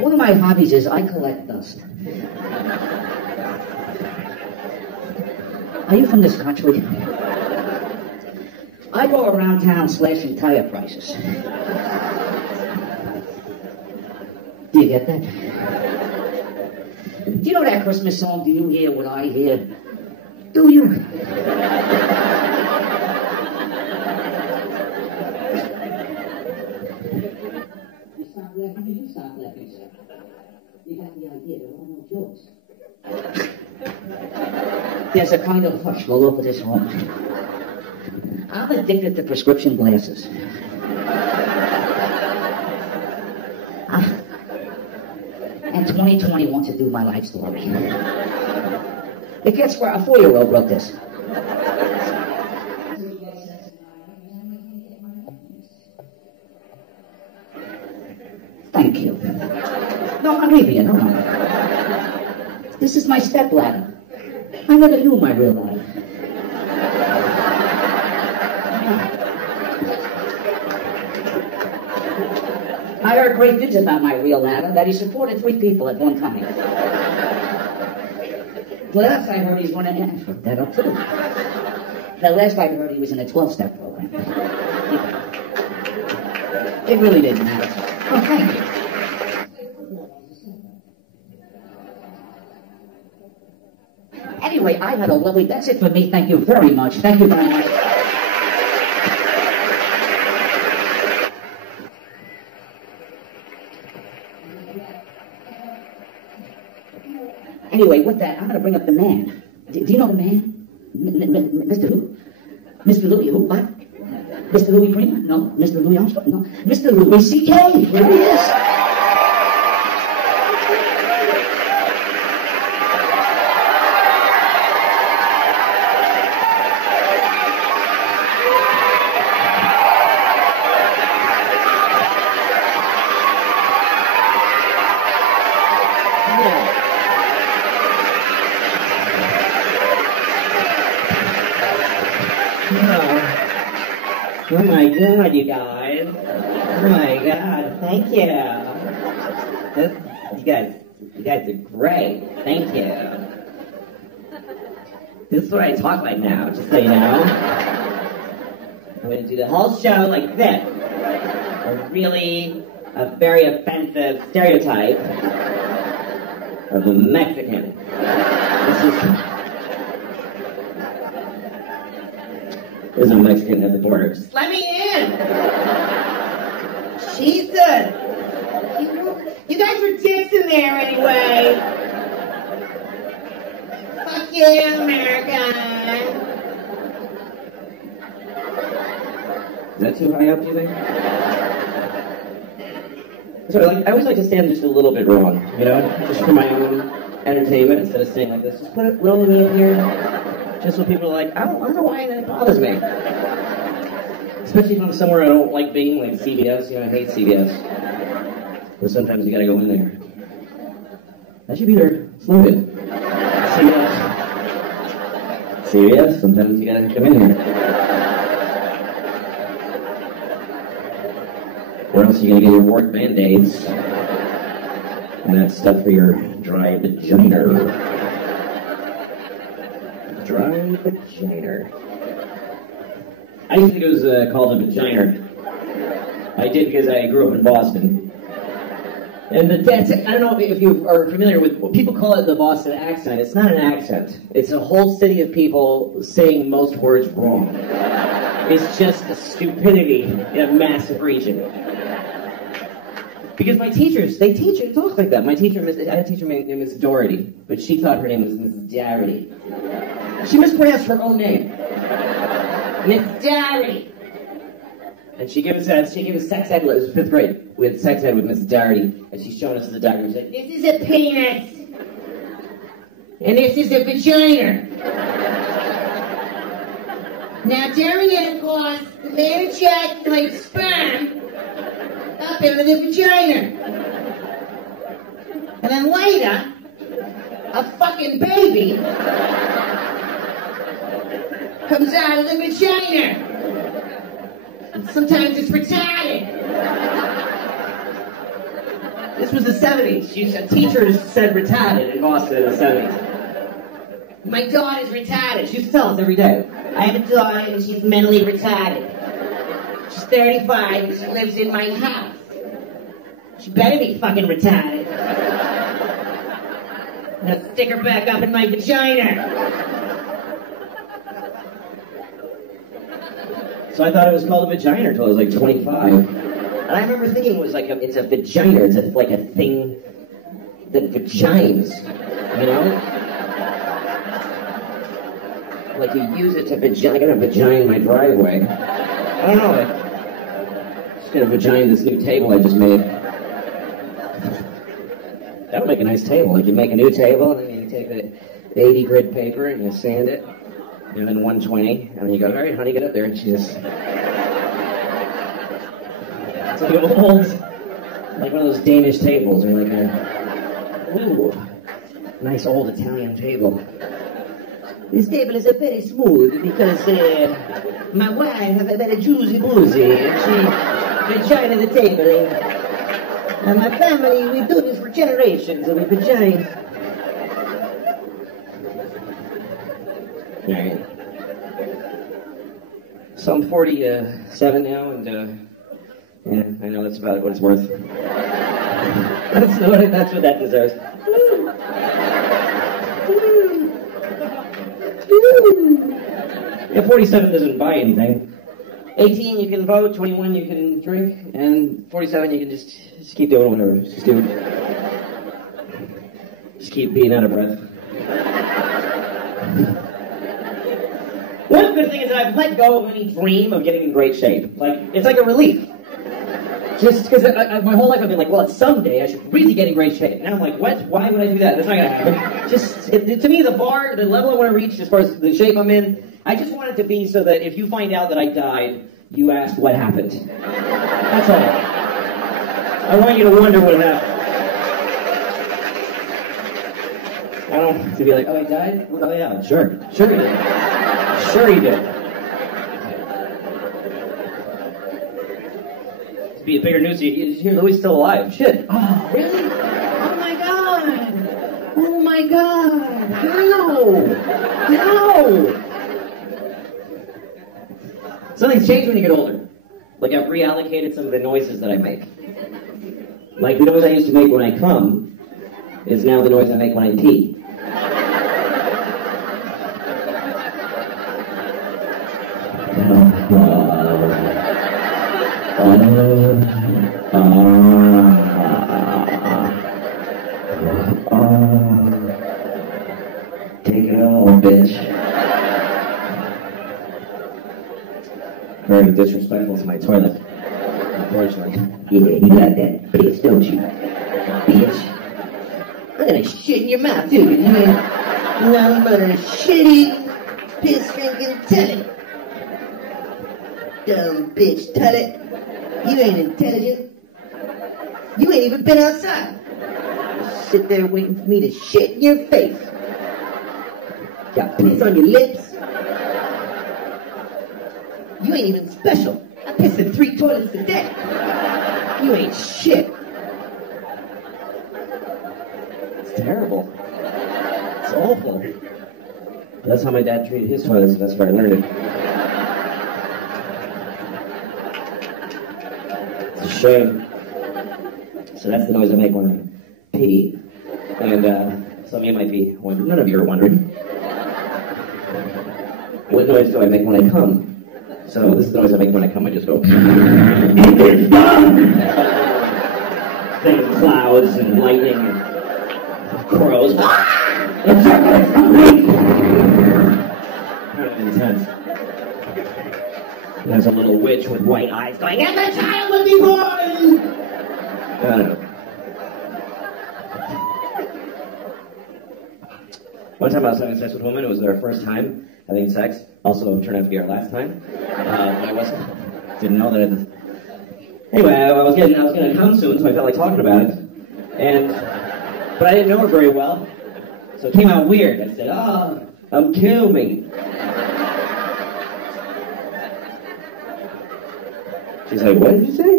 One of my hobbies is I collect dust. Are you from this country? I go around town slashing tire prices. Do you get that? Do you know that Christmas song, Do You Hear What I Hear? Do you? You stop laughing, you stop laughing, sir. You got the idea, there are no jokes. There's a kind of hush all over this home. I'm addicted to prescription glasses. And 2020 wants to do my life story. It gets where a 4-year-old wrote this. Thank you. No, I'm leaving you, no. This is my stepladder. I never knew my real life. I heard great things about my real ladder, that he supported 3 people at one time. Last I heard he's running in for that up too. The last I heard he was in a 12-step program. It really didn't matter. Oh, thank you. Anyway, I had a lovely, that's it for me. Thank you very much. Thank you very much. Anyway, with that, I'm going to bring up the man. Do you know the man? Mr. Who? Mr. Louis who? What? Mr. Louis Prima? No. Mr. Louis Armstrong? No. Mr. Louis C.K. Here he is. Oh my God, you guys. Oh my God, thank you. You guys are great. Thank you. This is what I talk like now, just so you know. I'm going to do the whole show like this. A very offensive stereotype of a Mexican. There's a Mexican at the border. Just let me in! Jesus! You guys were dicks in there anyway! Fuck you, America! Is that too high up, do you think? Sorry, I always like to stand just a little bit wrong, you know? Just for my own entertainment, instead of staying like this. Just put it little me in here. Just so people are like, I don't know why that bothers me. Especially if I'm somewhere I don't like being, like CBS. You know, I hate CBS. But sometimes you gotta go in there. That should be their slogan. CBS. CBS, sometimes you gotta come in here. Or else you're gonna get your wart Band-Aids. And that stuff for your dry vagina. Dry vagina. I used to think it was called a vagina. I did because I grew up in Boston. And I don't know if you are familiar with what people call it the Boston accent. It's not an accent. It's a whole city of people saying most words wrong. It's just a stupidity in a massive region. Because my teachers, they talk like that. I had a teacher named Miss Doherty, but she thought her name was Miss Doherty. She mispronounced her own name. Miss Doherty. And she gave us sex ed. It was 5th grade. We had sex ed with Miss Doherty, and she's showing us the diagram. She's like, this is a penis, and this is a vagina. Now during intercourse, the man ejaculates sperm up into the vagina. And then later, a fucking baby comes out of the vagina. And sometimes it's retarded. This was the 70s. A teacher said retarded in Boston in the 70s. My daughter's retarded. She used to tell us every day. I have a daughter and she's mentally retarded. She's 35 and she lives in my house. She better be fucking retarded. Now stick her back up in my vagina. So I thought it was called a vagina until I was like 25. And I remember thinking it was like it's a vagina. It's like a thing that vagines, you know? Like you use it to vagina. I got a vagina in my driveway. I don't know. I'm just gonna vagina this new table I just made. That would make a nice table. Like you make a new table, and then you take the 80 grit paper and you sand it, and then 120, and then you go, all right, honey, get up there, and she just... It's like an old, like one of those Danish tables, or like a, ooh, nice old Italian table. This table is very smooth because my wife have a very juicy boozy, and she vagina the table. And my family, we do this for generations, and we vagina. All right. So I'm 47 now, and yeah, I know that's about what it's worth. That's what that deserves. Yeah, 47 doesn't buy anything. 18 you can vote, 21 you can drink, and 47 you can just keep doing whatever. Just keep being out of breath. One good thing is that I've let go of any dream of getting in great shape. Like, it's like a relief. Just because my whole life I've been like, well, someday I should really get in great shape. And I'm like, what? Why would I do that? That's not gonna happen. To me, the level I want to reach as far as the shape I'm in, I just want it to be so that if you find out that I died, you ask what happened. That's all. I want you to wonder what happened. I don't to be like, oh, he died? Oh, yeah, sure he did. Sure he did. To be a bigger news, you hear Louis still alive. Shit. Oh, really? Oh my God. Oh my God. No. Something's changed when you get older. Like I've reallocated some of the noises that I make. Like the noise I used to make when I come is now the noise I make when I pee. Take it all, bitch. Very disrespectful to my toilet, unfortunately. Yeah, you got that piss, don't you? Bitch. I'm gonna shit in your mouth, too. You ain't nothing but a shitty, piss-drinking tullet. Dumb bitch tullet. You ain't intelligent. You ain't even been outside. Just sit there waiting for me to shit in your face. Got piss on your lips. You ain't even special. I piss in 3 toilets a day. You ain't shit. It's terrible. It's awful. That's how my dad treated his toilets, that's where I learned it. It's a shame. So that's the noise I make when I pee. And some of you might be wondering, none of you are wondering. What noise do I make when I come? So this is the noise I make when I come. I just go. It's done! Then clouds and lightning and crows. It's complete! Kind of intense. There's a little witch with white eyes going, and the child will be born! I don't know. One time I was having sex with a woman. It was our first time having sex. Also turned out to be our last time. But I didn't know that. Anyway, I was gonna come soon, so I felt like talking about it. But I didn't know her very well, so it came out weird. I said, "Oh, kill me." She's like, what did you say?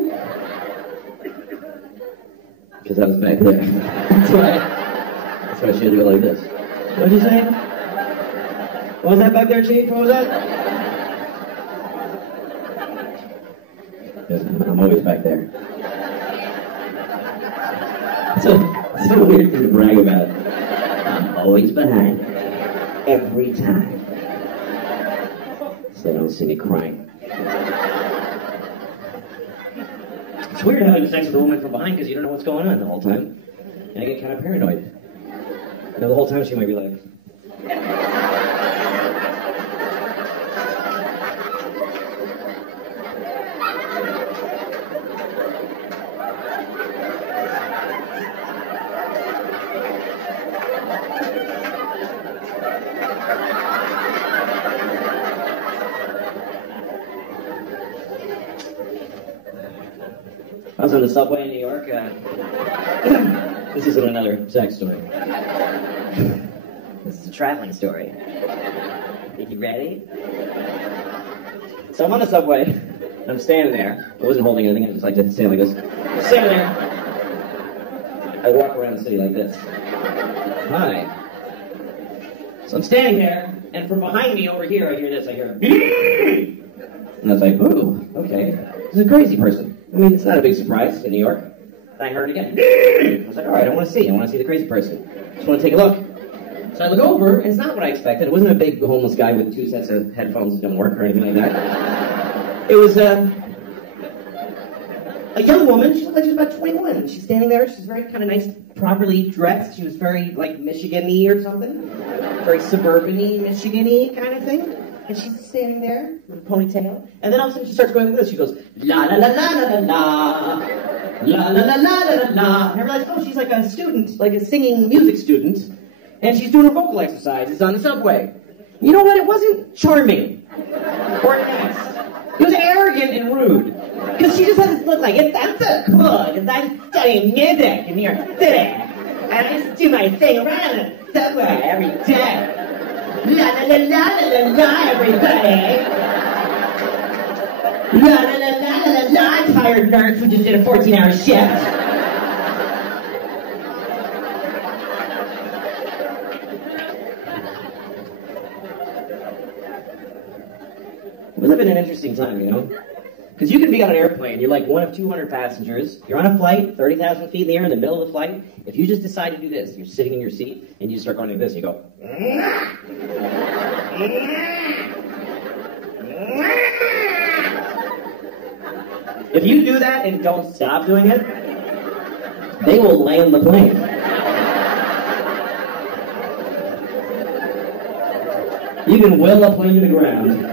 Because I was back there. That's why she had to go like this. What did you say? What was that back there, Chief? What was that? Yes, I'm always back there. So weird thing to brag about. I'm always behind. Every time. So they don't see me crying. It's weird having sex with a woman from behind because you don't know what's going on the whole time. And I get kind of paranoid. You know, the whole time she might be like... I was on the subway in New York. This isn't another sex story. This is a traveling story. Are you ready? So I'm on the subway. I'm standing there. I wasn't holding anything. I just like to stand like this. Standing there. I walk around the city like this. Hi. So I'm standing there, and from behind me over here, I hear this. I hear, and I was like, ooh, okay. This is a crazy person. I mean, it's not a big surprise in New York. And I heard it again. I was like, all right, I want to see the crazy person. Just want to take a look. So I look over, and it's not what I expected. It wasn't a big homeless guy with 2 sets of headphones that don't work or anything like that. It was a young woman. She looked like she was about 21. She's standing there. She's very kind of nice, properly dressed. She was very, like, Michigan-y or something. Very suburban-y, Michigan-y kind of thing. And she's standing there with a ponytail. And then all of a sudden she starts going like this. She goes, la la la la la la la. La la la la la la. And I realized, oh, she's like a student, like a singing music student. And she's doing her vocal exercises on the subway. You know what? It wasn't charming or nice. It was arrogant and rude. Because she just had this look like, I'm so cool, because I'm studying music in New York City. And I just do my thing around the subway every day. La la la la la la la, everybody. La la la la la la la, tired nerds who just did a 14-hour shift. We live in an interesting time, you know? Because you can be on an airplane, you're like one of 200 passengers, you're on a flight, 30,000 feet in the air in the middle of the flight. If you just decide to do this, you're sitting in your seat, and you start going like this, you go... If you do that and don't stop doing it, they will land the plane. You can will a plane to the ground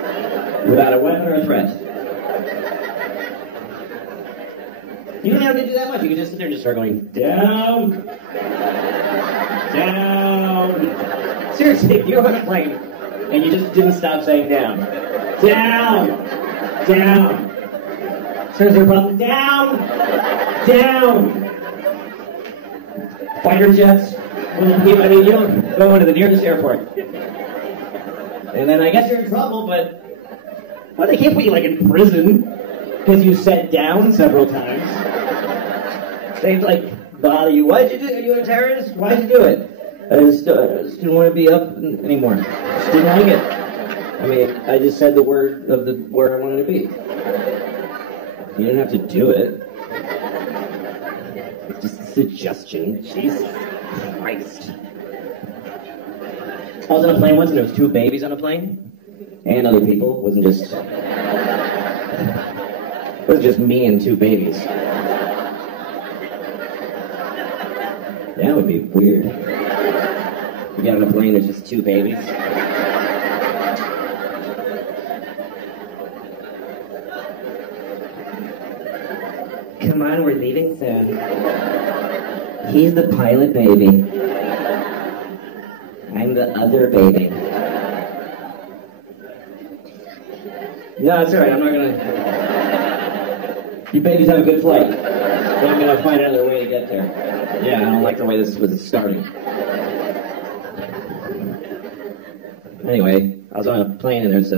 without a weapon or a threat. You don't have to do that much. You can just sit there and just start going, down, down. Seriously, if you're on a plane and you just didn't stop saying down, down, down. Seriously, problem, down, down. Fighter jets. I mean, you don't go into the nearest airport. And then I guess you're in trouble, but well, they can't put you like in prison because you said down several times. They like bother you. Why'd you do it? Are you a terrorist? Why'd you do it? I just didn't want to be up anymore. Just didn't like it. I mean, I just said the word of where I wanted to be. You didn't have to do it. It's just a suggestion. Jesus Christ. I was on a plane once and there was 2 babies on a plane. And other people. It wasn't just... It was just me and 2 babies. That would be weird. You get on a plane, there's just 2 babies. Come on, we're leaving soon. He's the pilot baby. I'm the other baby. No, it's alright, I'm not gonna... You babies have a good flight. But I'm gonna find another way to get there. Yeah, I don't like the way this was starting. Anyway, I was on a plane and there's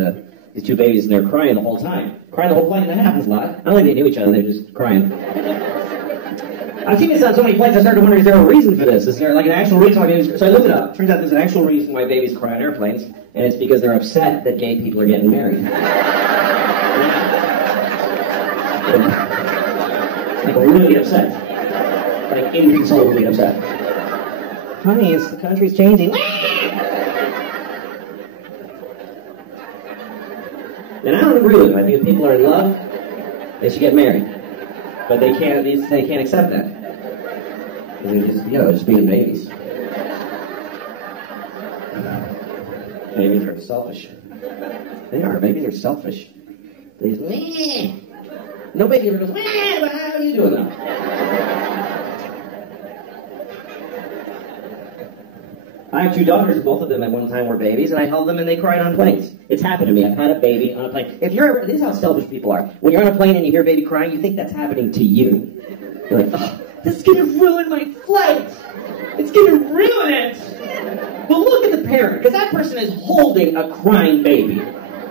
these two babies, and they're crying the whole time. Crying the whole plane, that happens a lot. I don't think they knew each other, they're just crying. I've seen this on so many planes, I started wondering, is there a reason for this? Is there like an actual reason why babies... So I looked it up. Turns out there's an actual reason why babies cry on airplanes, and it's because they're upset that gay people are getting married. Like, really upset. Like, inconsolably upset. Honey, the country's changing. And I don't agree with them. I think if people are in love, they should get married. But they can't accept that. They're just, they're just being babies. Babies are selfish. They are. Babies are selfish. They just, meh. No baby ever goes, meh, but how are you doing now? I have two daughters, both of them at one time were babies, and I held them and they cried on planes. It's happened to me. I've had a baby on a plane. If you're ever, this is how selfish people are. When you're on a plane and you hear a baby crying, you think that's happening to you. You're like, oh, this is gonna ruin my flight. It's gonna ruin it. But look at the parent, because that person is holding a crying baby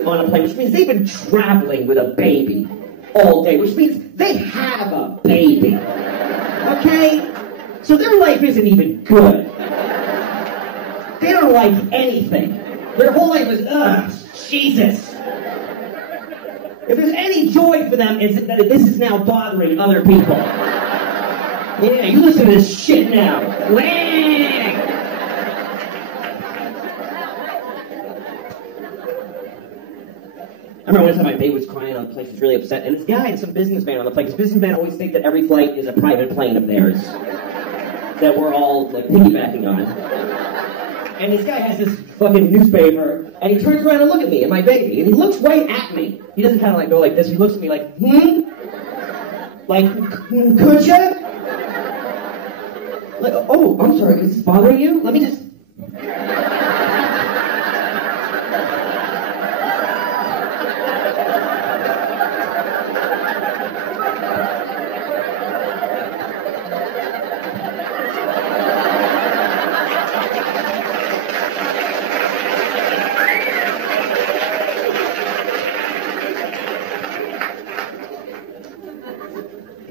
on a plane, which means they've been traveling with a baby all day, which means they have a baby. Okay? So their life isn't even good. They don't like anything. Their whole life is, ugh, Jesus. If there's any joy for them, it's that this is now bothering other people. Yeah, you listen to this shit now. Wang! I remember one time my baby was crying on the plane, she was really upset, and this guy and some businessman on the plane, because businessmen always think that every flight is a private plane of theirs that we're all like piggybacking on. And this guy has this fucking newspaper, and he turns around and looks at me and my baby, and he looks right at me. He doesn't kind of like go like this, he looks at me like, Like, could ya? Like, oh, I'm sorry, is this bothering you? Let me just...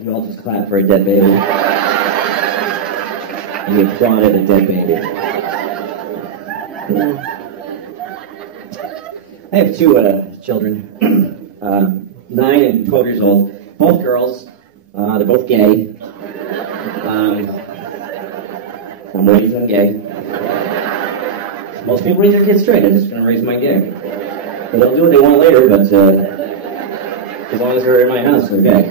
You all just clap for a dead baby. And you applauded a dead baby. Yeah. I have two children, 9 and 12 years old, both girls. They're both gay. I'm raising them gay. Most people raise their kids straight. I'm just going to raise mine gay. But they'll do what they want later, but as long as they're in my house, they're gay.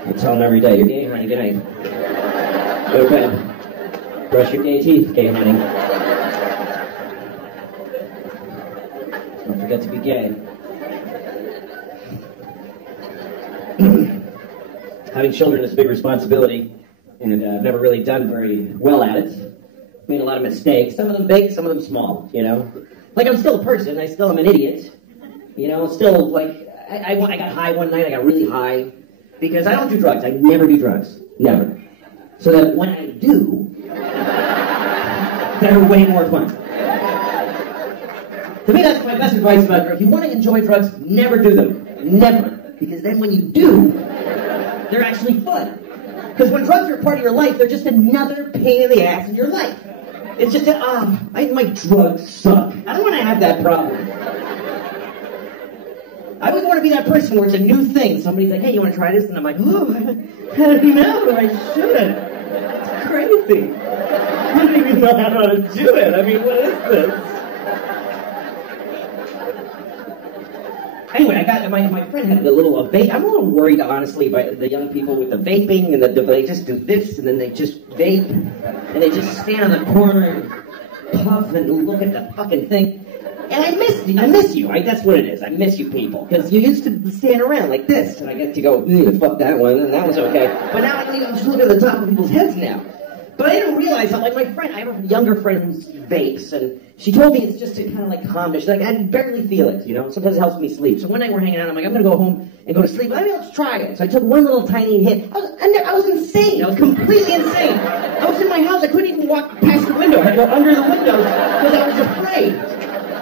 I tell them every day, you're gay, honey, good night. Go to bed. Brush your gay teeth, gay honey. Don't forget to be gay. Having children is a big responsibility, and I've never really done very well at it. Made a lot of mistakes, some of them big, some of them small, you know? Like, I'm still a person, I still am an idiot. You know, still, like, I got high one night, I got really high. Because I don't do drugs. I never do drugs. Never. So that when I do, they're way more fun. To me, that's my best advice about drugs. If you want to enjoy drugs, never do them. Never. Because then when you do, they're actually fun. Because when drugs are a part of your life, they're just another pain in the ass in your life. It's just my drugs suck. I don't want to have that problem. I always want to be that person where it's a new thing. Somebody's like, hey, you want to try this? And I'm like, oh, I don't know, I should. It's crazy. I don't even know how to do it. I mean, what is this? Anyway, I got my friend had a little vape. I'm a little worried, honestly, by the young people with the vaping and they just do this and then they just vape and they just stand on the corner and puff and look at the fucking thing. And I miss you. That's what it is. I miss you people. Because you used to stand around like this, and I get to go, fuck that one, and that was okay. But now I'm just looking at the top of people's heads now. But I didn't realize how, like, my friend, I have a younger friend who vapes, and she told me it's just to kind of like calm me. She's like, I barely feel it, you know? Sometimes it helps me sleep. So one night we're hanging out, I'm like, I'm going to go home and go to sleep. Maybe let's try it. So I took one little tiny hit. I was insane. I was completely insane. I was in my house. I couldn't even walk past the window. I had to go under the windows because I was afraid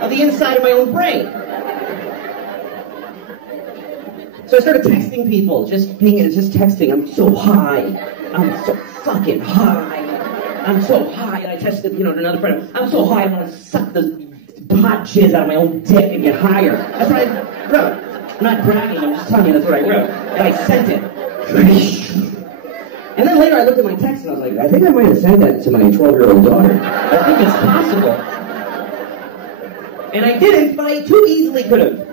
of the inside of my own brain. So I started texting people, just texting. I'm so high. I'm so fucking high. I'm so high. And I texted, to another friend. I'm so high, I want to suck the hot jizz out of my own dick and get higher. That's what I wrote. I'm not bragging. I'm just telling you that's what I wrote. And I sent it. And then later I looked at my text and I was like, I think I might have sent that to my 12-year-old daughter. I think it's possible. And I didn't, but I too easily could have.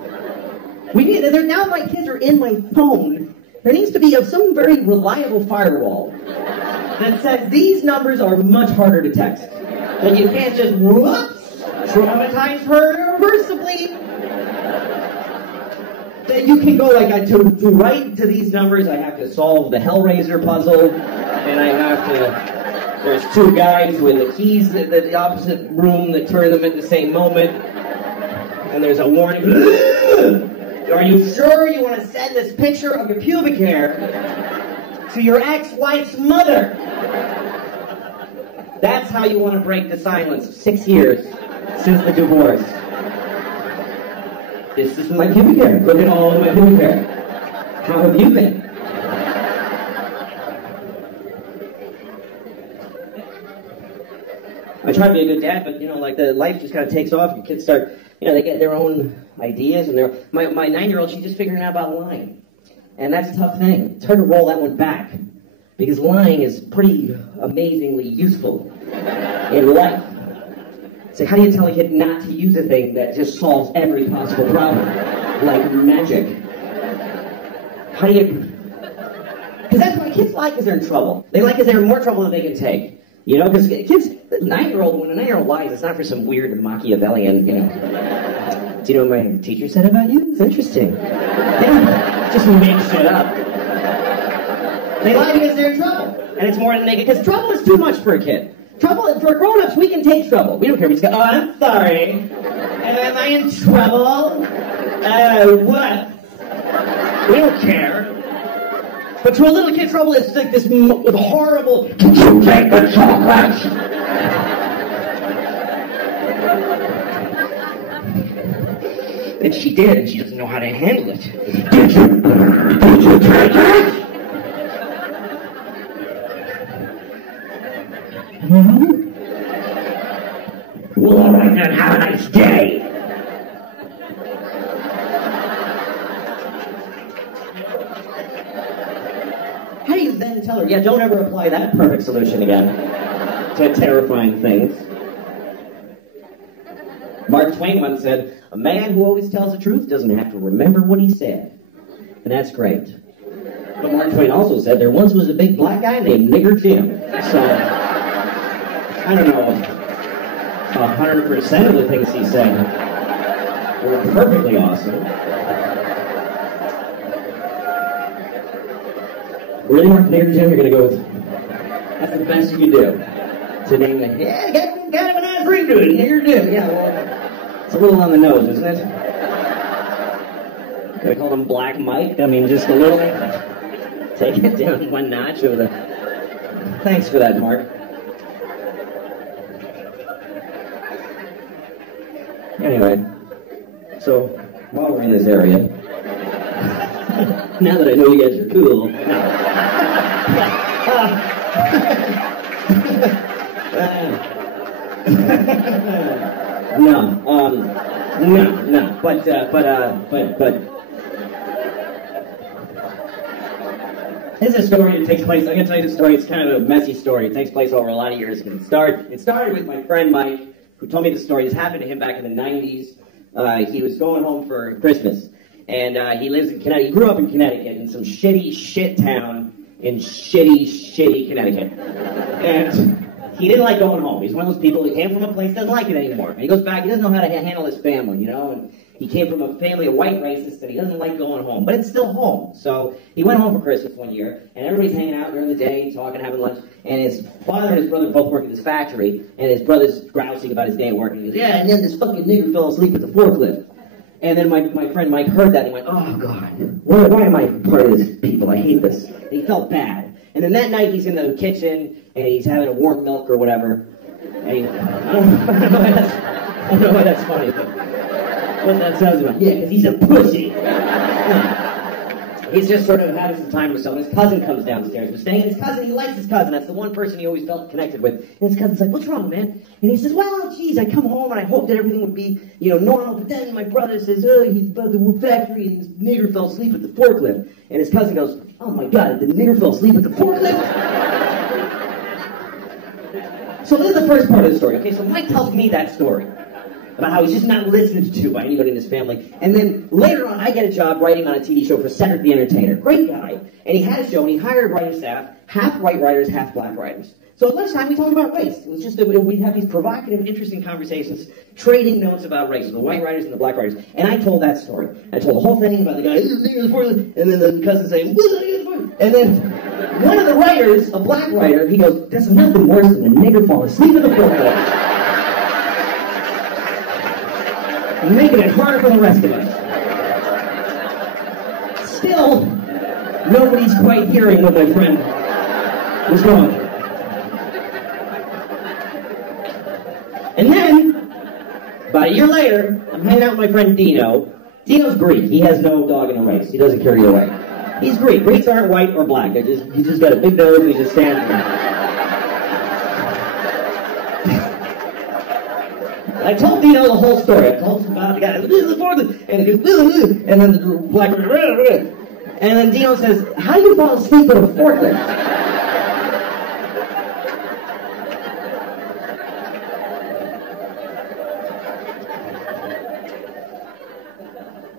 Now my kids are in my phone. There needs to be some very reliable firewall that says these numbers are much harder to text. That you can't just, whoops, traumatize her irreversibly. That you can go like, to write to these numbers, I have to solve the Hellraiser puzzle, and I have to, there's two guys with the keys at the opposite room that turn them at the same moment, and there's a warning. Are you sure you want to send this picture of your pubic hair to your ex-wife's mother? That's how you want to break the silence of 6 years since the divorce. This is my pubic hair. Look at all of my pubic hair. How have you been? I try to be a good dad, but the life just kind of takes off. Your kids start, they get their own ideas, and my 9-year-old, she's just figuring out about lying, and that's a tough thing. It's hard to roll that one back because lying is pretty amazingly useful in life. It's like, how do you tell a kid not to use a thing that just solves every possible problem, like magic? How do you? Because that's why kids lie, because they're in trouble. They lie because they're in more trouble than they can take. Because kids, when a 9-year-old lies, it's not for some weird Machiavellian, Do you know what my teacher said about you? It's interesting. They don't just make shit up. They lie because they're in trouble. And it's more than they can, because trouble is too much for a kid. Trouble, for grown-ups, we can take trouble. We don't care. We just go, I'm sorry. Am I in trouble? What? We don't care. But to a little kid, trouble is like this horrible, can you take the chocolate? And she did, and she doesn't know how to handle it. Did you take it? No? Well, all right then, have a nice day. How do you then tell her, don't ever apply that perfect solution again to terrifying things? Mark Twain once said, a man who always tells the truth doesn't have to remember what he said. And that's great. But Mark Twain also said, there once was a big black guy named Nigger Jim. So, I don't know, 100% of the things he said were perfectly awesome. Really, Mark Nigger Jim, you're going to go with, that's the best you can do. To name it, got him a nice ring to it, Nigger Jim. Yeah, well, it's a little on the nose, isn't it? Could I call him Black Mike? I mean, just a little. Take it down one notch over the... Thanks for that, Mark. Anyway, so, while we're in this area, now that I know you guys are cool, no, but this is a story that takes place, I'm going to tell you the story, it's kind of a messy story, it takes place over a lot of years. It started with my friend Mike, who told me the story. This happened to him back in the 90s. He was going home for Christmas, and he lives in Connecticut. He grew up in Connecticut, in some shitty shit town in shitty Connecticut. And he didn't like going home. He's one of those people that came from a place, doesn't like it anymore. And he goes back, he doesn't know how to handle his family, And he came from a family of white racists and he doesn't like going home, but it's still home. So he went home for Christmas one year, and everybody's hanging out during the day, talking, having lunch, and his father and his brother both work at this factory, and his brother's grousing about his day at work, and he goes, yeah, and then this fucking nigger fell asleep at the forklift. And then my friend Mike heard that and he went, oh, God, why am I part of this people? I hate this. And he felt bad. And then that night he's in the kitchen and he's having a warm milk or whatever. And I don't know why that's funny, but what that sounds about. Yeah, because he's a pussy. He's just sort of having some time with someone. His cousin comes downstairs. We're staying with his cousin. He likes his cousin. That's the one person he always felt connected with. And his cousin's like, what's wrong, man? And he says, well, geez, I come home and I hope that everything would be, normal. But then my brother says, he's about the wood factory and this nigger fell asleep at the forklift. And his cousin goes, oh my God, the nigger fell asleep at the forklift? So this is the first part of the story. Okay, so Mike tells me that story about how he's just not listened to by anybody in his family. And then later on, I get a job writing on a TV show for Cedric the Entertainer. Great guy. And he had a show, and he hired writing staff, half white writers, half black writers. So at lunchtime, we talked about race. It was just that we'd have these provocative, interesting conversations, trading notes about race, the white writers and the black writers. And I told that story. I told the whole thing about the guy, and then the cousin saying, and then one of the writers, a black writer, he goes, there's nothing worse than a nigger falling asleep in the forklift. Making it harder for the rest of us. Still, nobody's quite hearing what my friend was going through. And then, about a year later, I'm hanging out with my friend Dino. Dino's Greek. He has no dog in the race. He doesn't carry away. He's Greek. Greeks aren't white or black. He's just got a big nose and he just stands there. I told Dino the whole story. I told him about the guy, and he goes, and then the black, and then Dino says, how do you fall asleep at a forklift?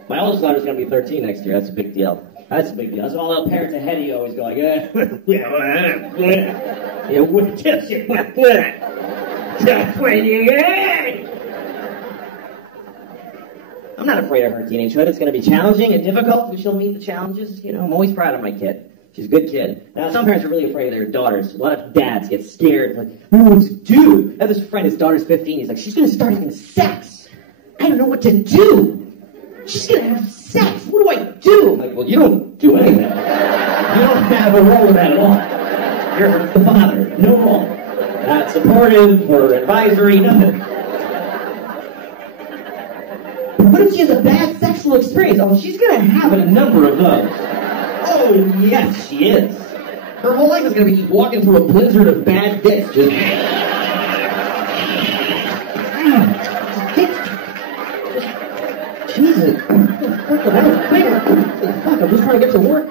My oldest daughter's going to be 13 next year. That's a big deal. That's a big deal. That's all the parents ahead of you always go like, I'm not afraid of her teenagehood. It's going to be challenging and difficult, but she'll meet the challenges. I'm always proud of my kid. She's a good kid. Now, some parents are really afraid of their daughters. A lot of dads get scared. Like, I don't know what to do. I have this friend, his daughter's 15. He's like, she's going to start having sex. I don't know what to do. She's going to have sex. What do I do? I'm like, well, you don't do anything. You don't have a role in that at all. You're the father. No role. Not supportive or advisory, nothing. What if she has a bad sexual experience? Oh, she's going to have a number of those. Oh, yes, she is. Her whole life is going to be just walking through a blizzard of bad dicks. Just... Jesus. Fuck, I'm just trying to get to work.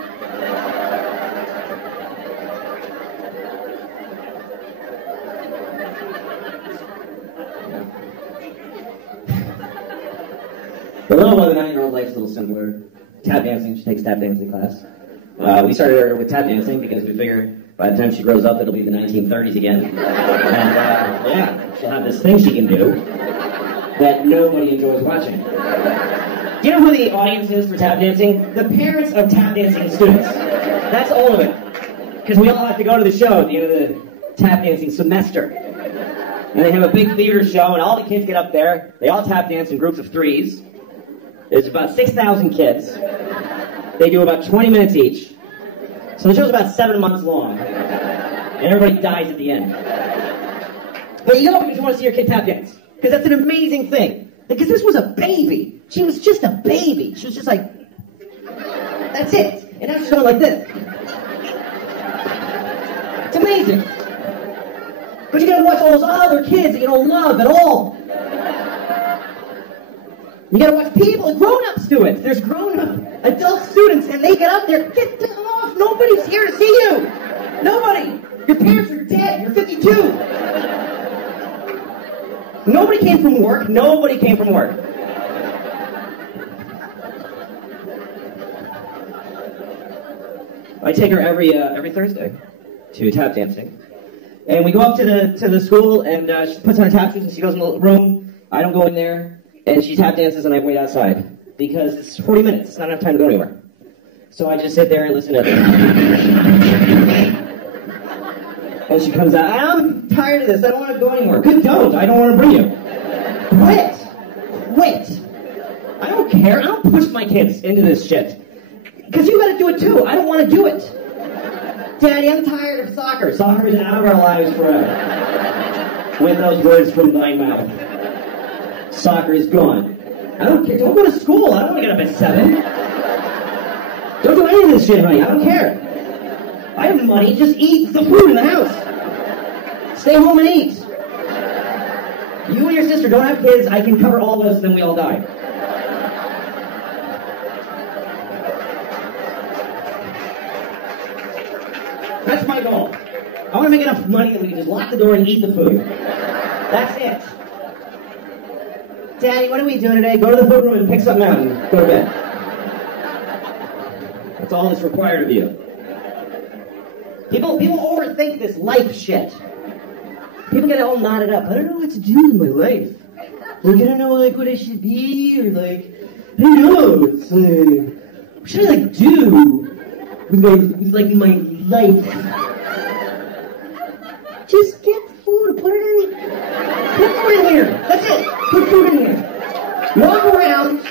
The little one, the 9-year-old, life's a little simpler. Tap dancing, she takes tap dancing class. We started her with tap dancing because we figured by the time she grows up, it'll be the 1930s again. And, yeah, she'll have this thing she can do that nobody enjoys watching. Do you know who the audience is for tap dancing? The parents of tap dancing students. That's all of it. Because we all have to go to the show at the end of the tap dancing semester. And they have a big theater show, and all the kids get up there. They all tap dance in groups of 3s. There's about 6,000 kids. They do about 20 minutes each. So the show's about 7 months long. And everybody dies at the end. But you go because you want to see your kid tap dance. Because that's an amazing thing. Because this was a baby. She was just a baby. She was just like, that's it. And now she's going like this. It's amazing. But you gotta watch all those other kids that you don't love at all. You gotta watch people, grown-ups do it. There's grown-up adult students, and they get up there. Get them off. Nobody's here to see you. Nobody. Your parents are dead. You're 52. Nobody came from work. Nobody came from work. I take her every Thursday to tap dancing. And we go up to the school, and she puts on her tap shoes, and she goes in the room. I don't go in there. And she tap dances and I wait outside. Because it's 40 minutes, it's not enough time to go anywhere. So I just sit there and listen to her. And she comes out, I'm tired of this, I don't want to go anymore. Good, don't, I don't want to bring you. Quit. I don't care, I don't push my kids into this shit. Because you gotta do it too, I don't want to do it. Daddy, I'm tired of soccer. Soccer is out of our lives forever. With those words from my mouth. Soccer is gone. I don't care, don't go to school, I don't want to get up at 7. Don't do any of this shit, honey, I don't care. I have money, just eat the food in the house. Stay home and eat. You and your sister don't have kids, I can cover all of us, then we all die. That's my goal. I want to make enough money that we can just lock the door and eat the food. That's it. Daddy, what are we doing today? Go to the food room and pick something out and go to bed. That's all that's required of you. People overthink this life shit. People get all knotted up. I don't know what to do with my life. Like, I don't know, like, what I should be, or like, I don't know, it's like, what should I, like, do with my life? Just get food, put it in here. Put food in here. That's it. Put food in here. Walk around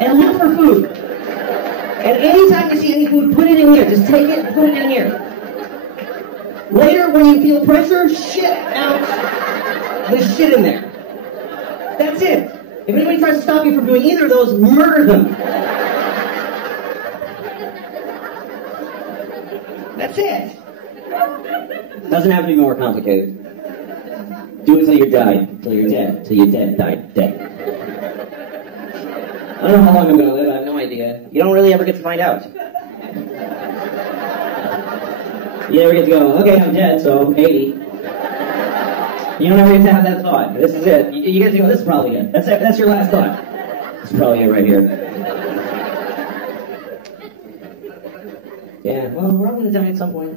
and look for food. And anytime you see any food, put it in here. Just take it, put it in here. Later, when you feel pressure, shit out the shit in there. That's it. If anybody tries to stop you from doing either of those, murder them. That's it. Doesn't have to be more complicated. Do it till you're dead. Till you're dead. Till you're dead. Dead. I don't know how long I'm going to live. I have no idea. You don't really ever get to find out. You never get to go, okay, I'm dead, so 80. You don't ever get to have that thought. This is it. You get to go, this is probably it. That's it. That's your last thought. This is probably it right here. Yeah, well, we're all going to die at some point.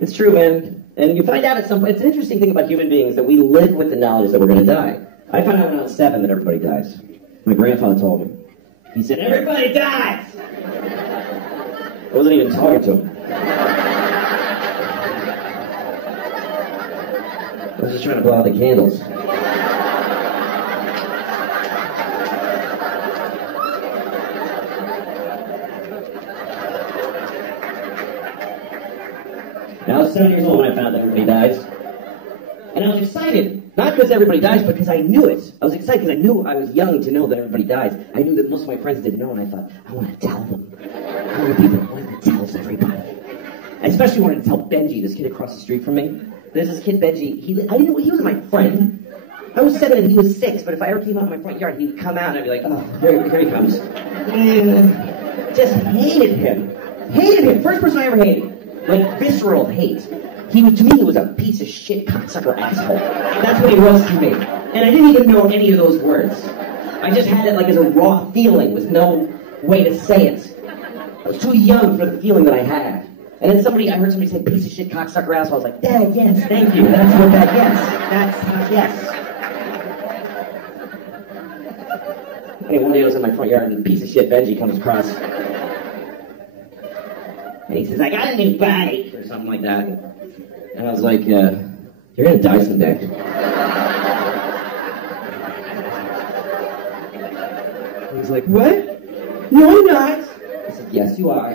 It's true, man. And you find out at some point, it's an interesting thing about human beings that we live with the knowledge that we're going to die. I found out when I was 7 that everybody dies. My grandfather told me. He said, everybody dies! I wasn't even talking to him. I was just trying to blow out the candles. Now, I was 7 years old when I found that everybody dies. And I was excited. Not because everybody dies, but because I knew it. I was excited because I knew I was young to know that everybody dies. I knew that most of my friends didn't know, and I thought, I want to tell them. How many people want to tell everybody? I especially wanted to tell Benji, this kid across the street from me. There's this kid, Benji. I didn't know he was my friend. I was 7 and he was 6, but if I ever came out of my front yard, he'd come out and I'd be like, oh, here he comes. Just hated him. Hated him. First person I ever hated. Like, visceral hate. To me, he was a piece of shit, cocksucker, asshole. That's what he was to me. And I didn't even know any of those words. I just had it like as a raw feeling with no way to say it. I was too young for the feeling that I had. And then I heard somebody say, piece of shit, cocksucker, asshole. I was like, Dad, yes, thank you. That's what that, yes. That's, yes. Anyway, one day I was in my front yard and a piece of shit Benji comes across. And he says, I got a new bike, or something like that. And I was like, you're gonna die someday. He was like, what? No, I'm not. I said, yes, you are.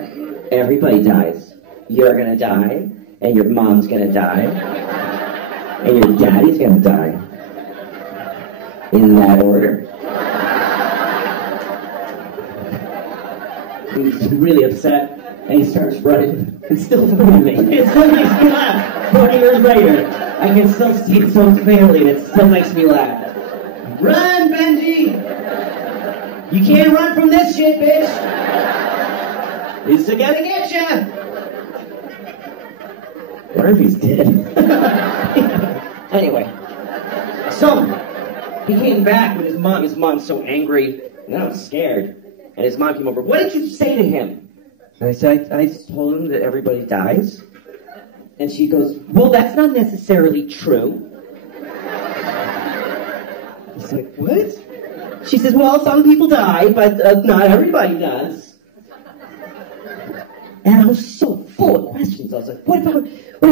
Everybody dies. You're gonna die, and your mom's gonna die, and your daddy's gonna die. In that order. He's really upset. And he starts running. It's still funny to me. It still makes me laugh. 40 years later, I can still see it so clearly, and it still makes me laugh. Run, Benji! You can't run from this shit, bitch! It's gonna get ya! What if he's dead? Anyway. So, he came back with his mom. His mom's so angry. And I was scared. And his mom came over. What did you say to him? And I said, I told him that everybody dies. And she goes, well, that's not necessarily true. He's like, what? She says, well, some people die, but not everybody does. And I was so full of questions. I was like, what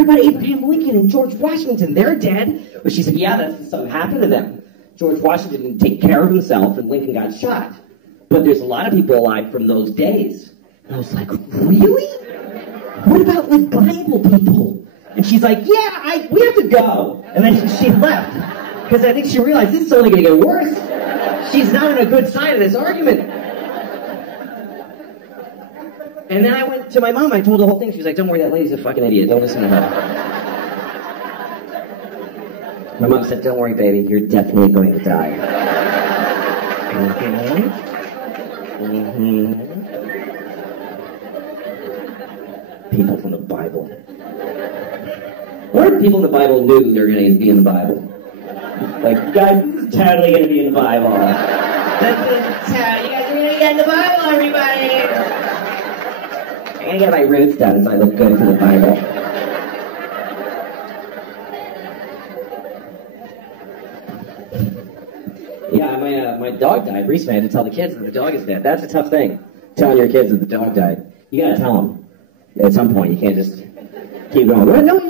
about Abraham Lincoln and George Washington? They're dead. Well, she said, yeah, that's something happened to them. George Washington didn't take care of himself, and Lincoln got shot. But there's a lot of people alive from those days. And I was like, really? What about, like, Bible people? And she's like, yeah, we have to go. And then she left. Because I think she realized this is only going to get worse. She's not on a good side of this argument. And then I went to my mom. I told the whole thing. She was like, don't worry, that lady's a fucking idiot. Don't listen to her. My mom said, don't worry, baby. You're definitely going to die. People from the Bible. What if people in the Bible knew they were going to be in the Bible? Like, guys, this is totally going to be in the Bible. You guys are going to get in the Bible, everybody. I'm going to get my roots done so I look good for the Bible. Yeah, my dog died recently. I had to tell the kids that the dog is dead. That's a tough thing, telling your kids that the dog died. You got to tell them. At some point, you can't just keep going. Where are you going?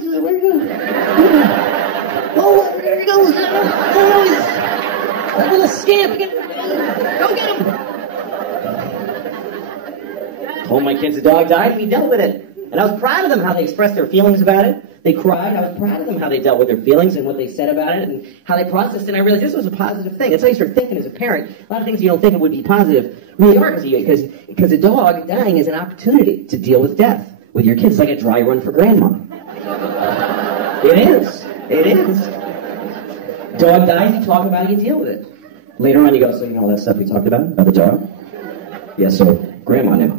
Oh, there he goes. Oh, he's that little scamp. Go get him. Told my kids the dog died, and we dealt with it. And I was proud of them how they expressed their feelings about it. They cried. I was proud of them how they dealt with their feelings and what they said about it and how they processed it. And I realized this was a positive thing. That's how you start thinking as a parent. A lot of things you don't think would be positive really are because a dog dying is an opportunity to deal with death with your kids. It's like a dry run for grandma. It is. It is. Dog dies, you talk about it, you deal with it. Later on you go, so you know all that stuff we talked about the dog? Yes, so grandma knew.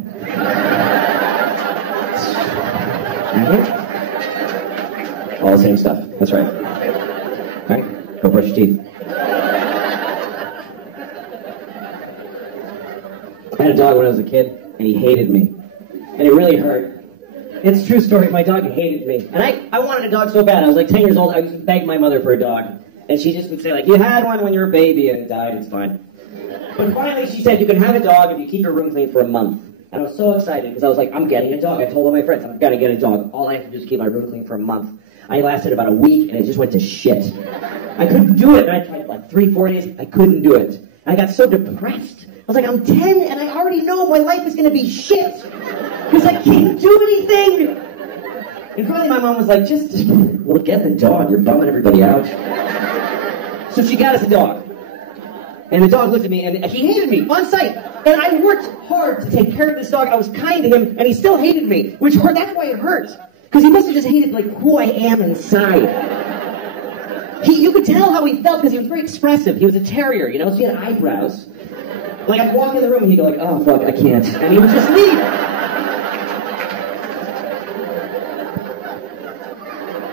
Mm-hmm. All the same stuff. That's right. All right, go brush your teeth. I had a dog when I was a kid, and he hated me. And it really hurt. It's a true story. My dog hated me. And I wanted a dog so bad. I was like 10 years old. I used to beg my mother for a dog. And she just would say, like, you had one when you were a baby and it died. It's fine. But finally she said, you can have a dog if you keep your room clean for a month. And I was so excited because I was like, I'm getting a dog. I told all my friends, I'm going to get a dog. All I have to do is keep my room clean for a month. I lasted about a week and it just went to shit. I couldn't do it. And I tried like 3-4 days. I couldn't do it. I got so depressed. I was like, I'm 10 and I already know my life is going to be shit. Because I can't do anything. And finally my mom was like, well, get the dog. You're bumming everybody out. So she got us a dog. And the dog looked at me and he hated me on sight. And I worked hard to take care of this dog. I was kind to him and he still hated me. Which hurt. That's why it hurt. Because he must have just hated like who I am inside. You could tell how he felt because he was very expressive. He was a terrier, you know, so he had eyebrows. Like I'd walk in the room and he'd go like, oh fuck, I can't. And he would just leave.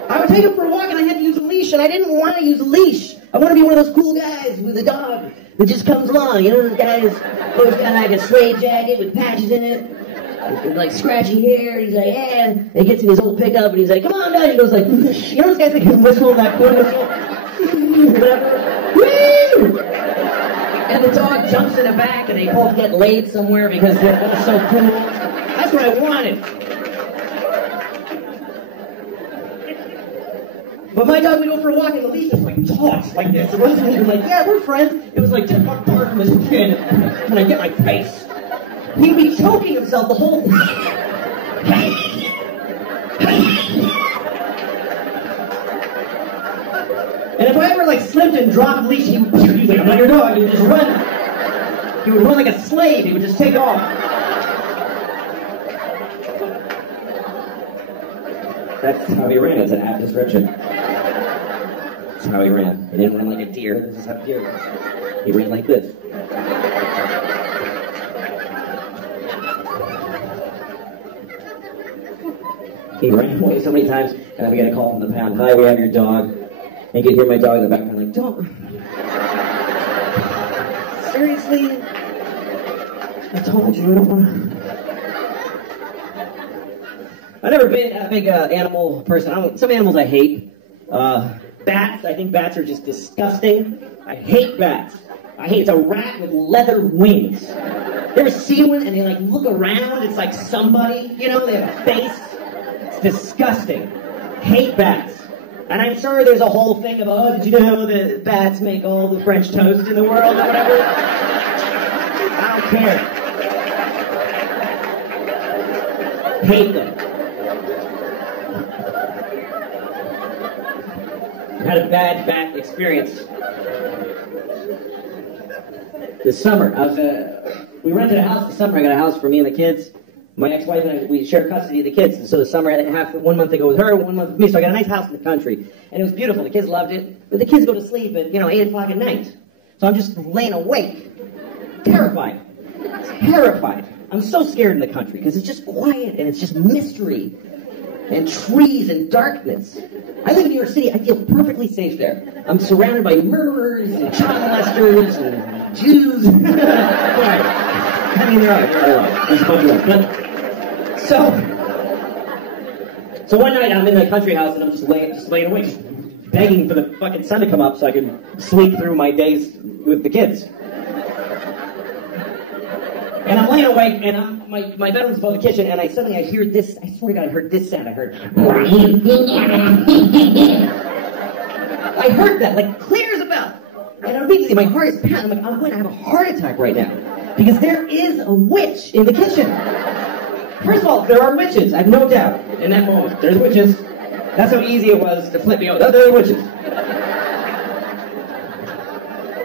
I would take him for a walk and I had to use a leash and I didn't want to use a leash. I want to be one of those cool guys with a dog that just comes along. You know, those guys always got like a suede jacket with patches in it. With, like scratchy hair. And he's like, yeah. And he gets in his old pickup and he's like, come on down. He goes like, you know those guys that can whistle that cool whistle? Whatever. Woo! And the dog jumps in the back and they both get laid somewhere because they're so cool. That's what I wanted. But my dog would go for a walk and the leash was like taut like this. It wasn't even like, yeah, we're friends. It was like, just apart from this kid when I get my face. He'd be choking himself the whole time. And if I ever like slipped and dropped the leash, he'd be like, I'm not your dog. He would just run. He would run like a slave. He would just take off. That's how he ran. It's an apt description. That's how he ran. He didn't run like a deer. This is how he ran. He ran like this. He ran away so many times, and then we got a call from the pound. Hi, we have your dog. And you could hear my dog in the background like, don't. Seriously? I told you I don't want to. I've never been a big animal person. Some animals I hate. Bats, I think bats are just disgusting. I hate bats. I hate it's a rat with leather wings. You ever see one and they like look around? It's like somebody, you know, they have a face. It's disgusting. Hate bats. And I'm sure there's a whole thing of, oh, did you know that bats make all the French toast in the world or whatever? I don't care. Hate them. I had a bad bat experience. This summer, we rented a house this summer. I got a house for me and the kids. My ex-wife and I, we shared custody of the kids. And so this summer I had 1 month to go with her, 1 month with me. So I got a nice house in the country. And it was beautiful. The kids loved it. But the kids go to sleep at, 8 o'clock at night. So I'm just laying awake. Terrified. Terrified. I'm so scared in the country because it's just quiet and it's just mystery and trees and darkness. I live in New York City. I feel perfectly safe there. I'm surrounded by murderers and child molesters and Jews. Right. I mean, there are. There's a bunch of them. So one night I'm in the country house and I'm just laying awake, just begging for the fucking sun to come up so I can sleep through my days with the kids. And I'm laying awake, and my bedroom's above the kitchen, and suddenly I hear this. I swear to God, I heard this sound. I heard that, like clear as a bell. And immediately my heart is pounding. I'm like, I'm going to have a heart attack right now. Because there is a witch in the kitchen. First of all, there are witches. I have no doubt in that moment. There's witches. That's how easy it was to flip me over. There are witches.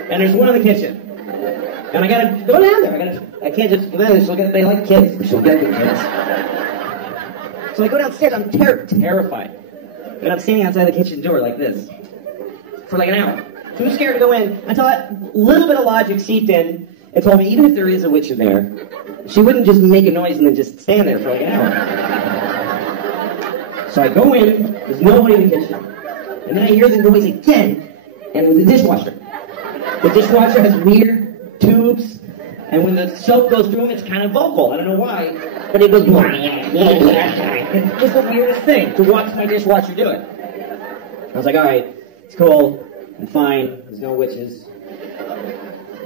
And there's one in the kitchen. And I gotta go down there. I can't just go down there. They like kids. She'll get the kids. So I go downstairs. I'm terrified. And I'm standing outside the kitchen door like this. For like an hour. Too scared to go in until that little bit of logic seeped in and told me even if there is a witch in there, she wouldn't just make a noise and then just stand there for like an hour. So I go in, there's nobody in the kitchen. And then I hear the noise again, and it was the dishwasher. The dishwasher has weird tubes, and when the soap goes through them, it's kind of vocal. I don't know why, but it goes, it's just the weirdest thing to watch my dishwasher do it. I was like, all right, it's cool, I'm fine, there's no witches.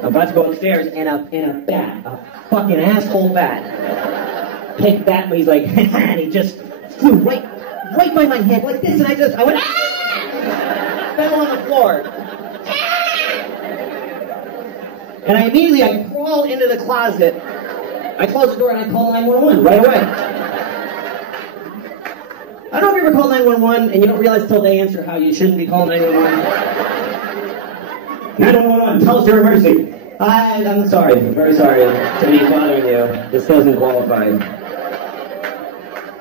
I'm about to go upstairs, and a bat, a fucking asshole bat, picked that, but he's like, and he just flew right by my head like this, and I went, ah! Fell on the floor. And I immediately crawl into the closet. I close the door and I call 911 right away. I don't know if you ever call 911 and you don't realize till they answer how you shouldn't be calling 911. 911, tell us your emergency. I'm sorry, I'm very sorry to be bothering you. This doesn't qualify.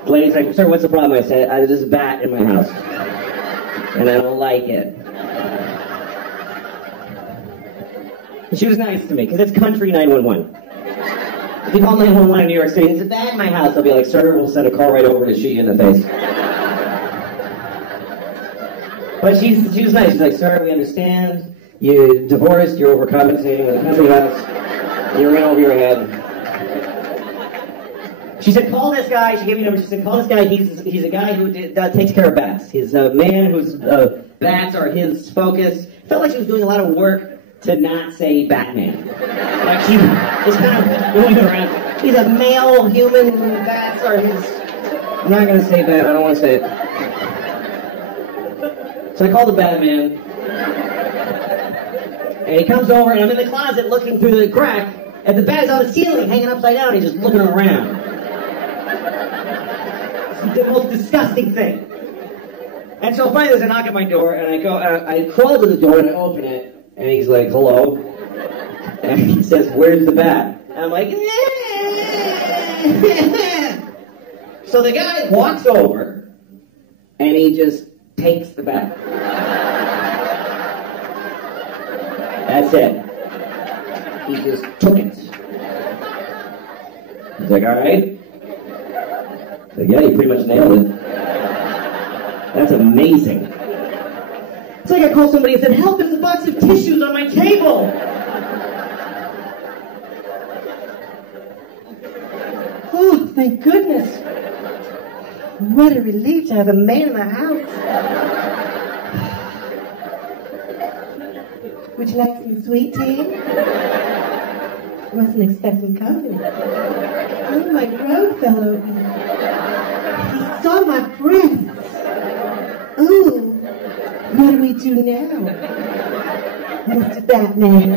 The lady's like, sir, what's the problem? I said, there's a bat in my house. And I don't like it. She was nice to me, because it's country 911. If you call 911 in New York City, there's a bat in my house, they'll be like, sir, we'll send a car right over to shoot you in the face. But she was nice. She's like, sir, we understand. You're divorced, you're overcompensating with a country house. You're in over your head. She said, call this guy. She gave me a number. She said, call this guy. He's a guy who takes care of bats. He's a man whose bats are his focus. Felt like she was doing a lot of work to not say Batman. Like she was kind of going around. He's a male human, bats are his... I'm not going to say that, I don't want to say it. So I call the Batman. And he comes over and I'm in the closet looking through the crack and the bat is on the ceiling hanging upside down and he's just looking around. It's the most disgusting thing. And so finally there's a knock at my door and I crawl to the door and I open it. And he's like, hello. And he says, where's the bat? And I'm like, So the guy walks over, and he just takes the bat. That's it. He just took it. He's like, all right. Like, yeah, you pretty much nailed it. That's amazing. It's like I called somebody and said, help, there's a box of tissues on my table. Oh, thank goodness. What a relief to have a man in the house. Would you like some sweet tea? Wasn't expecting company. Oh, my throat fell open. He saw my breasts. Ooh, what do we do now, Mr. Batman?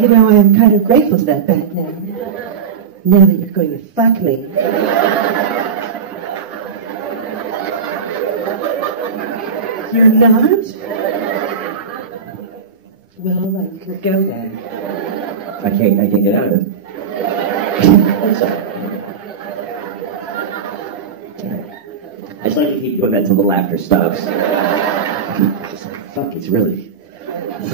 You know, I am kind of grateful to that Batman. Now that you're going to fuck me. You're not? Well, you can go then. I can't get out of it. I'm sorry. I just like to keep doing that till the laughter stops. Fuck, it's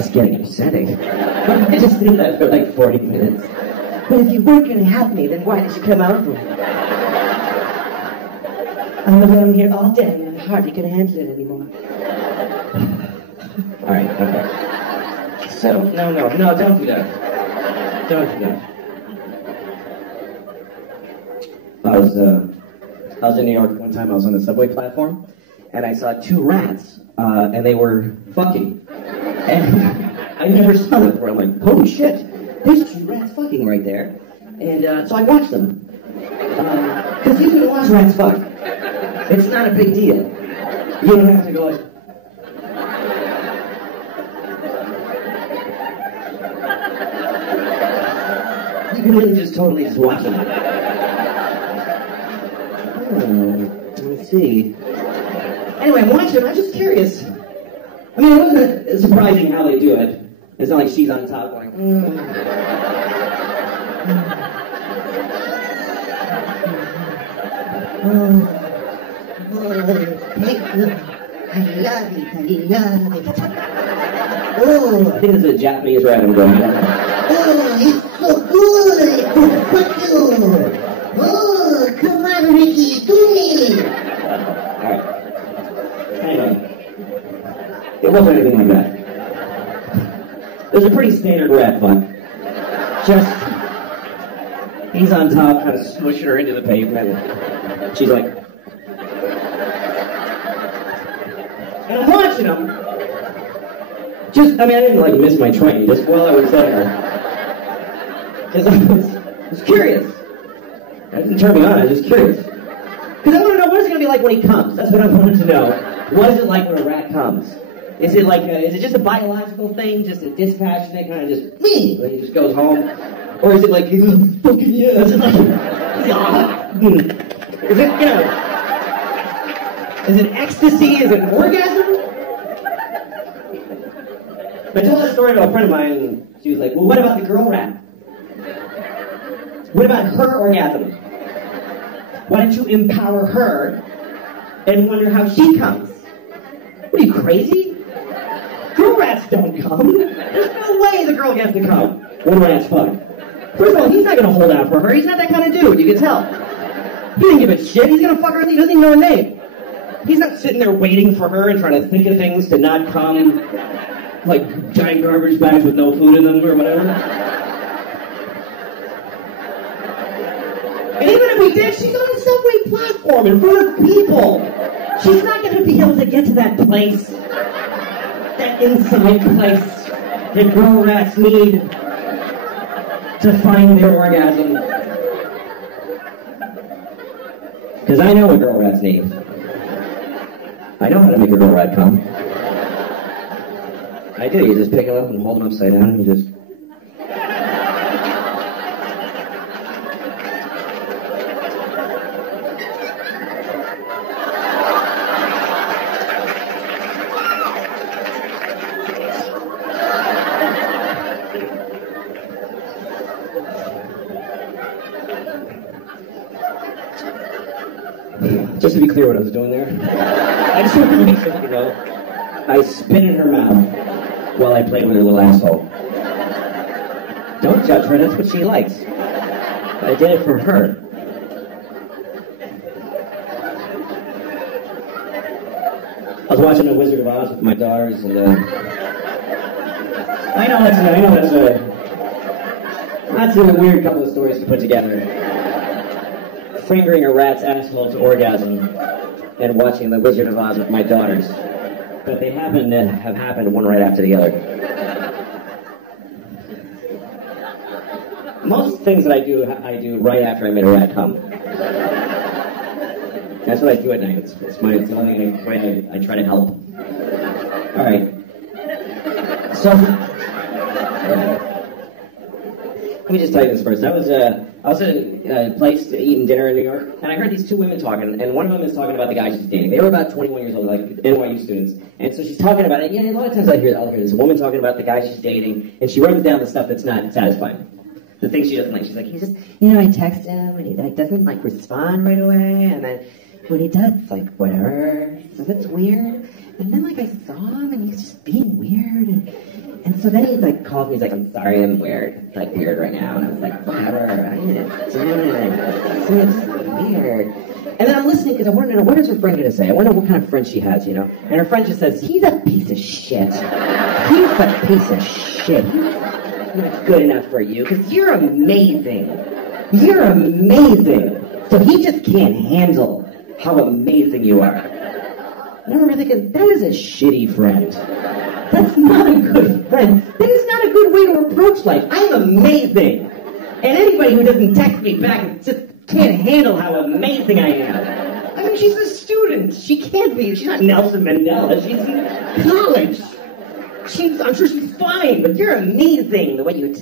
getting upsetting. I just did that for like 40 minutes. But if you weren't going to have me, then why did you come over? I'm alone here all day and I'm hardly going to handle it anymore. Alright, okay. So, no, don't do that. Don't do that. I was in New York one time. I was on the subway platform, and I saw two rats, and they were fucking. And I never saw them before. I'm like, holy shit, there's two rats fucking right there. And so I watched them. Because you can watch rats fuck. It's not a big deal. You don't have to go like... You can really just totally just watch them. Let's see. Anyway, I'm watching. I'm just curious. I mean, it wasn't surprising how they do it. It's not like she's on top going, I love it. Oh, I think it's a Japanese rat I'm going. Oh, it's so good. Fuck you. Oh, come on, Ricky, do it. Alright. Anyway. It wasn't anything like that. It was a pretty standard rat fuck. Just, he's on top, kind of smushing her into the pavement. She's like... And I'm watching him. I didn't like miss my train, just while I was there. Because I was curious. That didn't turn me on, I was just curious. Because I want to know what it's going to be like when he comes. That's what I wanted to know. What is it like when a rat comes? Is it is it just a biological thing, just a dispassionate kind of just, me, when he just goes home? Or is it like, fucking yeah, is it like, is it, is it ecstasy, is it an orgasm? I told that story to a friend of mine, and she was like, well, what about the girl rat? What about her orgasm? Why don't you empower her and wonder how she comes? What are you, crazy? Girl rats don't come. There's no way the girl gets to come when rats fuck. First of all, he's not going to hold out for her. He's not that kind of dude, you can tell. He didn't give a shit. He's going to fuck her and he doesn't even know her name. He's not sitting there waiting for her and trying to think of things to not come, like giant garbage bags with no food in them or whatever. And even if we did, she's on a subway platform in front of people. She's not going to be able to get to that place, that inside place that girl rats need to find their orgasm. Because I know what girl rats need. I know how to make a girl rat come. I do. You just pick them up and hold them upside down and you just... Just to be clear what I was doing there, I just want to make sure you know, I spit in her mouth while I played with her little asshole. Don't judge her, that's what she likes. I did it for her. I was watching The Wizard of Oz with my daughters, and I know that's a weird couple of stories to put together. Fingering a rat's asshole to orgasm. and watching The Wizard of Oz with my daughters. But they happen to have happened one right after the other. Most things that I do right after I made a rat come. That's what I do at night. It's the only way I try to help. All right. So, let me just tell you this first. I was at a place eating dinner in New York, and I heard these two women talking, and one of them is talking about the guy she's dating. They were about 21 years old, like NYU students, and so she's talking about it. Yeah, a lot of times I'll hear this woman talking about the guy she's dating, and she runs down the stuff that's not satisfying. The things she doesn't like. She's like, he's just, I text him, and he doesn't respond right away, and then when he does, whatever. So that's weird. And then I saw him, and he's just being weird, and so then he calls me, he's like, I'm sorry, I'm weird. It's weird right now. And I was like, whatever, I ain't doing it. So it's weird. And then I'm listening because I want to know, what is her friend going to say? I wonder what kind of friend she has, And her friend just says, he's a piece of shit. He's a piece of shit. He's not good enough for you because you're amazing. You're amazing. So he just can't handle how amazing you are. And I remember thinking, that is a shitty friend. That's not a good friend. That is not a good way to approach life. I'm amazing. And anybody who doesn't text me back just can't handle how amazing I am. I mean, she's a student. She can't be. She's not Nelson Mandela. She's in college. I'm sure she's fine, but you're amazing the way you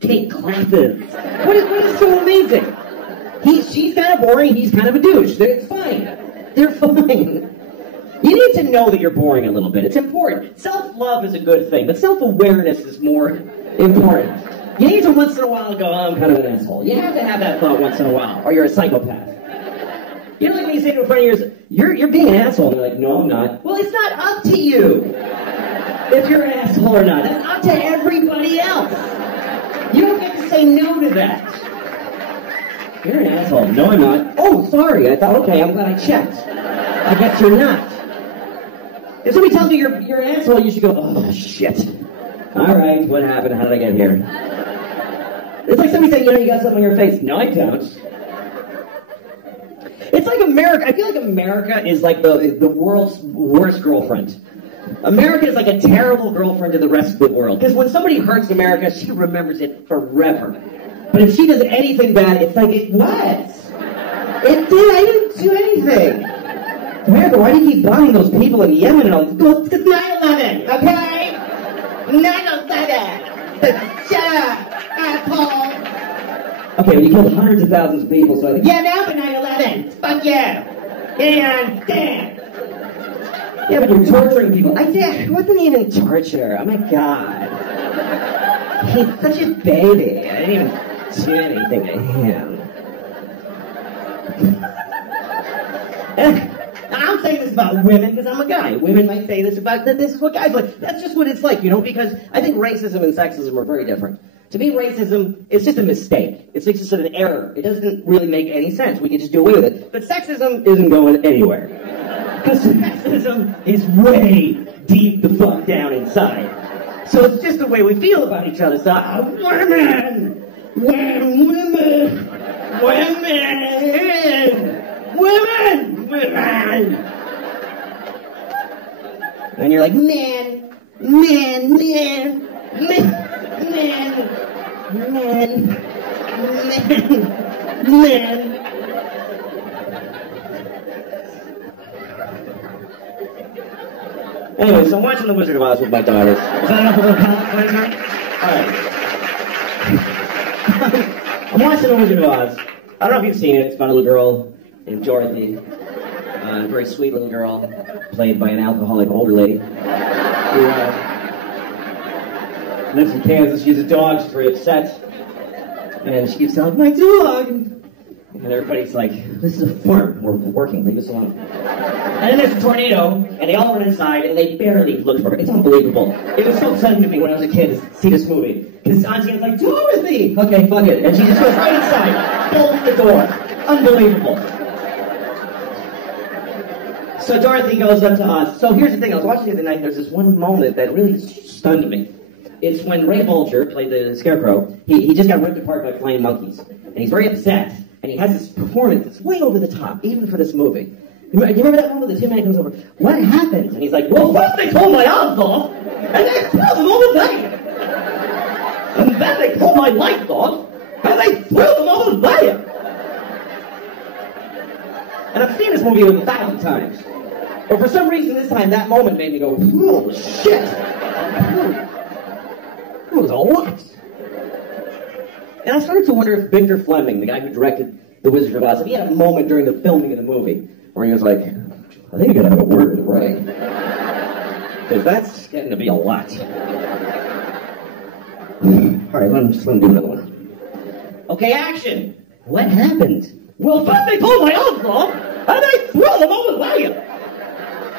take classes. What is so amazing? She's kind of boring. He's kind of a douche. It's fine. They're fine. You need to know that you're boring a little bit. It's important. Self-love is a good thing, but self-awareness is more important. You need to once in a while go, I'm kind of an asshole. You have to have that thought once in a while, or you're a psychopath. When you say to a friend of yours, you're being an asshole. And they're like, no, I'm not. Well, it's not up to you if you're an asshole or not. That's up to everybody else. You don't get to say no to that. You're an asshole. No, I'm not. Oh, sorry. I thought, okay, I'm glad I checked. I guess you're not. If somebody tells you you're an asshole, you should go, oh, shit. All right, what happened? How did I get here? It's like somebody saying, you got something on your face. No, I don't. It's like America. I feel like America is like the world's worst girlfriend. America is like a terrible girlfriend to the rest of the world. Because when somebody hurts America, she remembers it forever. But if she does anything bad, it's like, what? It did. I didn't do anything. America, why do you keep bombing those people in Yemen and all this? Well, it's 9/11, okay? 9/11. Shut up, asshole. Okay, well, you killed hundreds of thousands of people, so I think, yeah, now for 9/11. Fuck yeah. And damn. Yeah, but you're torturing people. It wasn't even torture. Oh my God. He's such a baby. I didn't even do anything to him. I'm saying this about women because I'm a guy. Women might say this about this is what guys like. That's just what it's like, because I think racism and sexism are very different. To me, racism is just a mistake. It's just an error. It doesn't really make any sense. We can just do away with it. But sexism isn't going anywhere. Because sexism is way deep the fuck down inside. So it's just the way we feel about each other. So, women! And you're like, men. Anyway, so I'm watching The Wizard of Oz with my daughters. Is that enough of a comment? All right. I'm watching The Wizard of Oz. I don't know if you've seen it. It's about a little girl named Dorothy. A very sweet little girl, played by an alcoholic older lady. Who lives in Kansas. She's a dog. She's very upset. And she keeps telling, my dog! And everybody's like, this is a farm. We're working. Leave us alone. And then there's a tornado, and they all run inside, and they barely look for her. It's unbelievable. It was so upsetting to me when I was a kid to see this movie. Because Auntie was like, Dorothy! Okay, fuck it. And she just goes right inside, bolts the door. Unbelievable. So Dorothy goes up to Oz. So here's the thing. I was watching the other night. There's this one moment that really stunned me. It's when Ray Bolger played the Scarecrow. He just got ripped apart by flying monkeys. And he's very upset. And he has this performance that's way over the top, even for this movie. Do you remember that one where the Tin Man comes over? What happens? And he's like, well, first they tore my arms off, and they threw them over there. And then they tore my legs off, and they threw them over there. And I've seen this movie 1,000 times. But for some reason this time, that moment made me go, oh, shit. That was a lot. And I started to wonder if Victor Fleming, the guy who directed The Wizard of Oz, if he had a moment during the filming of the movie where he was like, I think I gotta have a word with Ray. Because that's getting to be a lot. Alright, let him do another one. Okay, action! What happened? Well, first they pulled my arms off, and they threw them over there.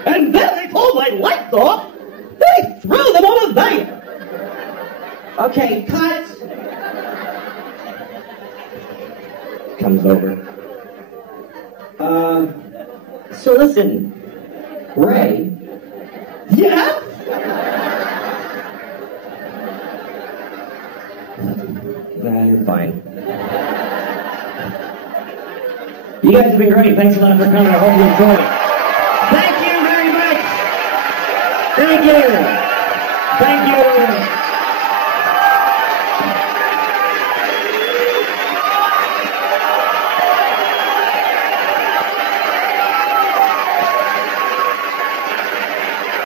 And then they pulled my legs off, they threw them over there. Okay, cut! Comes over. So listen, Ray. Yeah? Nah, you're fine. You guys have been great. Thanks a lot for coming. I hope you enjoyed it. Thank you very much. Thank you. Thank you.